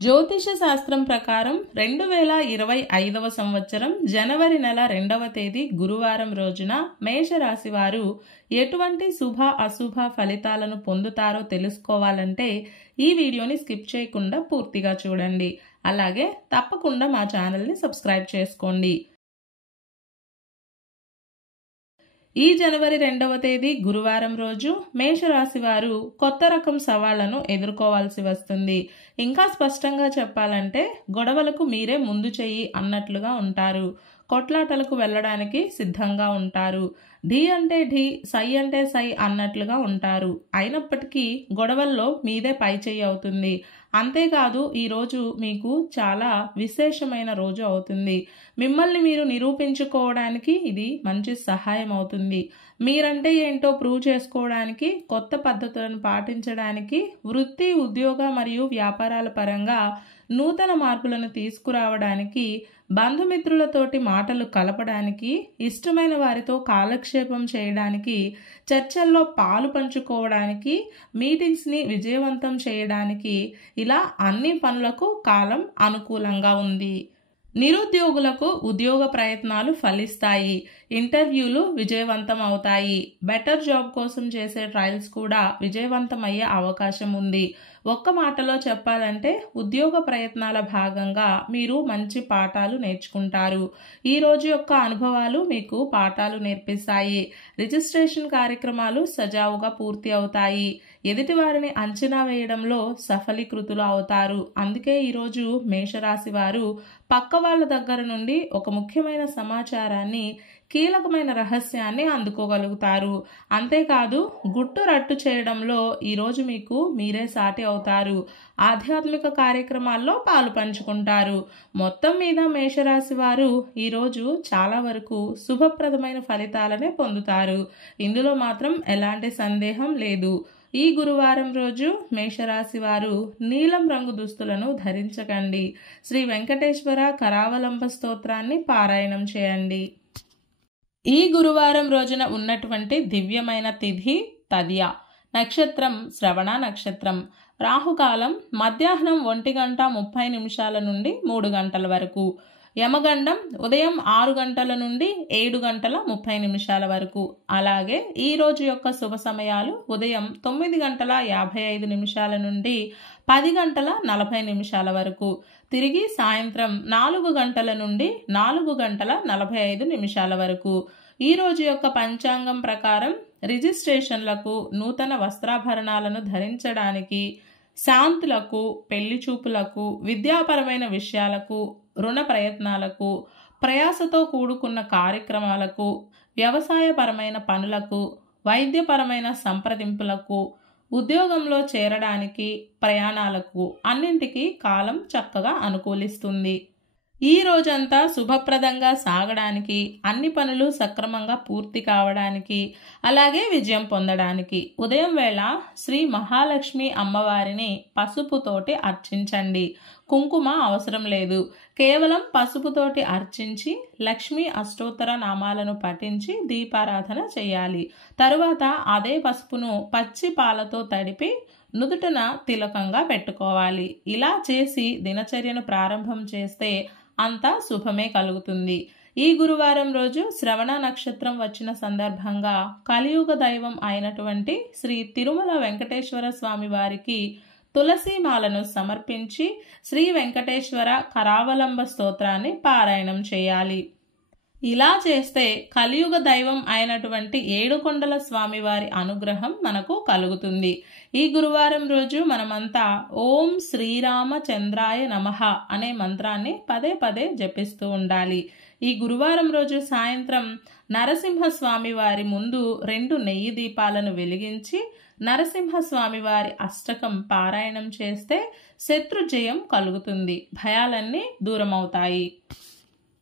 జ్యోతిష శాస్త్రం ప్రకారం 2025వ సంవత్సరం జనవరి నెల 2వ తేదీ గురువారం రోజున మేషరాశి వారు ఎటువంటి శుభ అశుభ ఫలితాలను పొందుతారో తెలుసుకోవాలంటే ఈ వీడియోని స్కిప్ చేయకుండా పూర్తిగా చూడండి. అలాగే తప్పకుండా మా ఛానల్ని సబ్స్క్రైబ్ చేసుకోండి. ఈ జనవరి 2వ తేదీ గురువారం రోజు మేషరాశి వారు కొత్త రకం సవాళ్లను ఎదుర్కోవాల్సి వస్తుంది. ఇంకా స్పష్టంగా చెప్పాలంటే గొడవలకు మీరే ముందు చెయ్యి అన్నట్లుగా ఉంటారు. కొట్లాటలకు వెళ్ళడానికి సిద్ధంగా ఉంటారు. ఢీ అంటే ఢీ, సై అంటే సై అన్నట్లుగా ఉంటారు. అయినప్పటికీ గొడవల్లో మీదే పై చెయ్యి అవుతుంది. అంతేకాదు ఈరోజు మీకు చాలా విశేషమైన రోజు అవుతుంది. మిమ్మల్ని మీరు నిరూపించుకోవడానికి ఇది మంచి సహాయం అవుతుంది. మీరంటే ఏంటో ప్రూవ్ చేసుకోవడానికి, కొత్త పద్ధతులను పాటించడానికి, వృత్తి ఉద్యోగ మరియు వ్యాపారాల పరంగా నూతన మార్పులను తీసుకురావడానికి, బంధుమిత్రులతోటి మాటలు కలపడానికి, ఇష్టమైన వారితో కాలక్షేపం చేయడానికి, చర్చల్లో పాలు పంచుకోవడానికి, మీటింగ్స్ని విజయవంతం చేయడానికి, ఇలా అన్ని పనులకు కాలం అనుకూలంగా ఉంది. నిరుద్యోగులకు ఉద్యోగ ప్రయత్నాలు ఫలిస్తాయి. ఇంటర్వ్యూలు విజయవంతం అవుతాయి. బెటర్ జాబ్ కోసం చేసే ట్రయల్స్ కూడా విజయవంతమయ్యే అవకాశం ఉంది. ఒక్క మాటలో చెప్పాలంటే ఉద్యోగ ప్రయత్నాల భాగంగా మీరు మంచి పాఠాలు నేర్చుకుంటారు. ఈ రోజు యొక్క అనుభవాలు మీకు పాఠాలు నేర్పిస్తాయి. రిజిస్ట్రేషన్ కార్యక్రమాలు సజావుగా పూర్తి అవుతాయి. ఎదుటి వారిని అంచనా వేయడంలో సఫలీకృతులు అవుతారు. అందుకే ఈరోజు మేషరాశి వారు పక్క వాళ్ళ దగ్గర నుండి ఒక ముఖ్యమైన సమాచారాన్ని, కీలకమైన రహస్యాన్ని అందుకోగలుగుతారు. అంతేకాదు గుట్టు రట్టు చేయడంలో ఈరోజు మీకు మీరే సాటి అవుతారు. ఆధ్యాత్మిక కార్యక్రమాల్లో పాలు పంచుకుంటారు. మొత్తం మీద మేషరాశి వారు ఈరోజు చాలా వరకు శుభప్రదమైన ఫలితాలనే పొందుతారు. ఇందులో మాత్రం ఎలాంటి సందేహం లేదు. ఈ గురువారం రోజు మేషరాశి వారు నీలం రంగు దుస్తులను ధరించకండి. శ్రీ వెంకటేశ్వర కరావలంబ స్తోత్రాన్ని పారాయణం చేయండి. ఈ గురువారం రోజున ఉన్నటువంటి దివ్యమైన తిథి తదియ, నక్షత్రం శ్రవణ నక్షత్రం, రాహుకాలం మధ్యాహ్నం 1:30 నుండి 3 గంటల వరకు, యమగండం ఉదయం 6 గంటల నుండి 7:30 వరకు. అలాగే ఈ రోజు యొక్క శుభ సమయాలు ఉదయం 9:55 నుండి 10:40 వరకు, తిరిగి సాయంత్రం 4 గంటల నుండి 4:45 వరకు. ఈ రోజు యొక్క పంచాంగం ప్రకారం రిజిస్ట్రేషన్లకు, నూతన వస్త్రాభరణాలను ధరించడానికి, శాంతులకు, పెళ్లి చూపులకు, విద్యాపరమైన విషయాలకు, రుణ ప్రయత్నాలకు, ప్రయాసతో కూడుకున్న కార్యక్రమాలకు, వ్యవసాయపరమైన పనులకు, వైద్యపరమైన సంప్రదింపులకు, ఉద్యోగంలో చేరడానికి, ప్రయాణాలకు అన్నింటికీ కాలం చక్కగా అనుకూలిస్తుంది. ఈ రోజంతా శుభప్రదంగా సాగడానికి, అన్ని పనులు సక్రమంగా పూర్తి కావడానికి, అలాగే విజయం పొందడానికి ఉదయం వేళ శ్రీ మహాలక్ష్మి అమ్మవారిని పసుపుతోటి అర్చించండి. కుంకుమ అవసరం లేదు. కేవలం పసుపుతోటి అర్చించి లక్ష్మీ అష్టోత్తర నామాలను పఠించి దీపారాధన చేయాలి. తరువాత అదే పసుపును పచ్చి పాలతో తడిపి నుదుటన తిలకంగా పెట్టుకోవాలి. ఇలా చేసి దినచర్యను ప్రారంభం చేస్తే అంతా శుభమే కలుగుతుంది. ఈ గురువారం రోజు శ్రవణ నక్షత్రం వచ్చిన సందర్భంగా కలియుగ దైవం అయినటువంటి శ్రీ తిరుమల వెంకటేశ్వర స్వామి వారికి తులసీమాలను సమర్పించి శ్రీ వెంకటేశ్వర కరావలంబ స్తోత్రాన్ని పారాయణం చేయాలి. ఇలా చేస్తే కలియుగ దైవం అయినటువంటి ఏడుకొండల స్వామివారి అనుగ్రహం మనకు కలుగుతుంది. ఈ గురువారం రోజు మనమంతా ఓం శ్రీరామచంద్రాయ నమః అనే మంత్రాన్ని పదే పదే జపిస్తూ ఉండాలి. ఈ గురువారం రోజు సాయంత్రం నరసింహస్వామి వారి ముందు 2 నెయ్యి దీపాలను వెలిగించి నరసింహస్వామి వారి అష్టకం పారాయణం చేస్తే శత్రు జయం కలుగుతుంది. భయాలన్నీ దూరమవుతాయి.